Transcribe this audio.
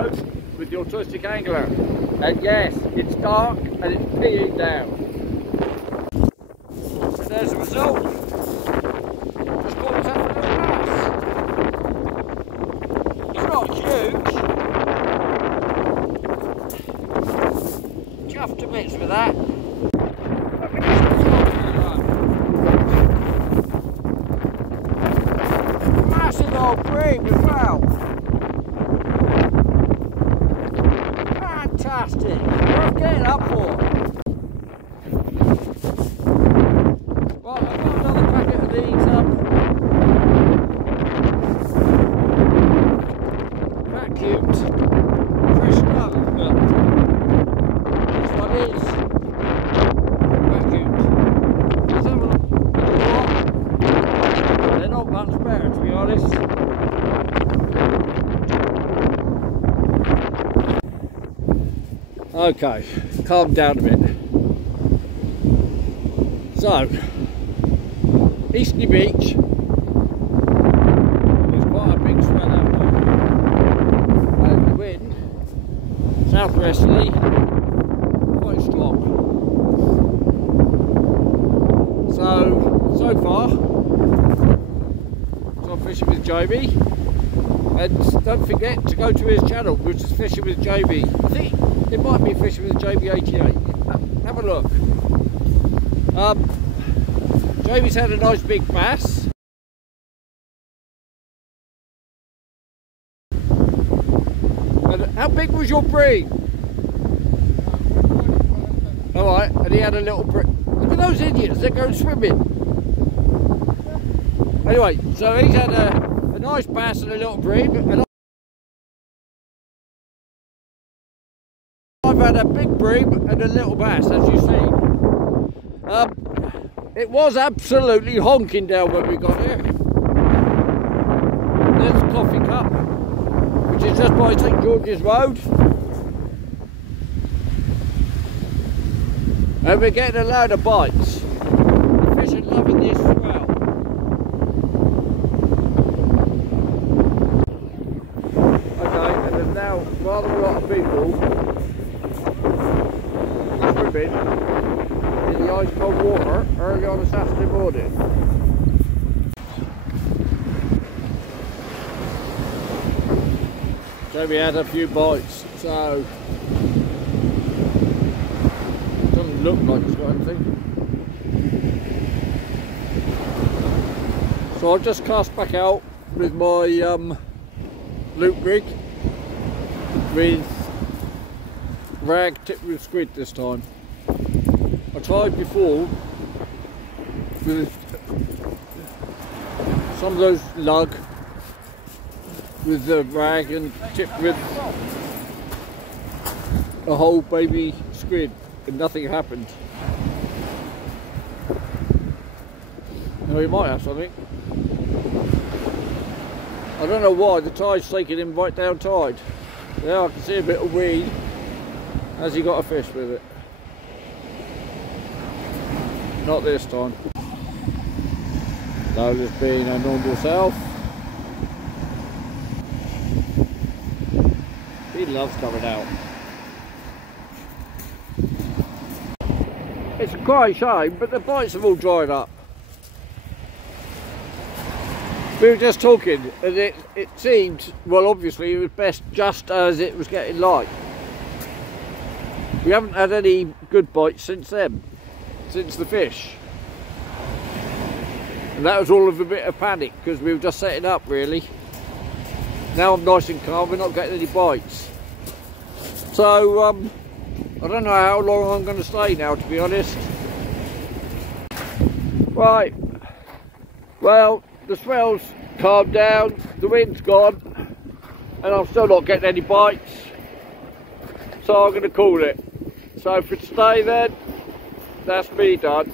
episode with the Autistic Angler. And yes, it's dark and it's peeing down. And there's the result. Just caught myself a little bass. It's not huge. Chuffed to bits with that. Massive old bream as well. Fantastic. Worth getting up for. Right, I've got another packet of these vacuumed, freshened up. This one is vacuumed. Let's have a look. They're not much better, to be honest. Okay, calm down a bit. So, Eastney Beach. There's quite a big swell out there. And the wind, southwesterly, quite strong. So far, so I'm fishing with Jamie. And don't forget to go to his channel, which is Fishing with Jamie. I think it might be Fishing with Jamie 88. Have a look. Jamie's had a nice big bass. And how big was your bream? Alright, and he had a little bream. Look at those idiots, they're going swimming. Anyway, so he's had a nice bass and a little bream. And I've had a big bream and a little bass, as you see. It was absolutely honking down when we got here. There's the coffee cup, which is just by St George's Road. And we're getting a load of bites. The fish are loving this as well. Okay, and there's now rather a lot of people swimming in the ice cold water early on a Saturday morning. So we had a few bites, so it doesn't look like it's got anything. So I'll just cast back out with my loop rig with rag tipped with squid this time. I tried before with some of those lug with the rag and tipped with a whole baby squid and nothing happened. Now we might have something. I don't know why the tide's taking him right down tide. Yeah, I can see a bit of weed. Has he got a fish with it? Not this time. Lola's being her normal self. He loves coming out. It's quite a shame, but the bites have all dried up. We were just talking, and it seemed, well, obviously it was best just as it was getting light. We haven't had any good bites since then, since the fish. And that was all of a bit of panic because we were just setting up really. Now I'm nice and calm, we're not getting any bites. So, I don't know how long I'm going to stay now, to be honest. Right, well, the swell's calmed down, the wind's gone, and I'm still not getting any bites. So I'm going to call it. So for today then, that's me done.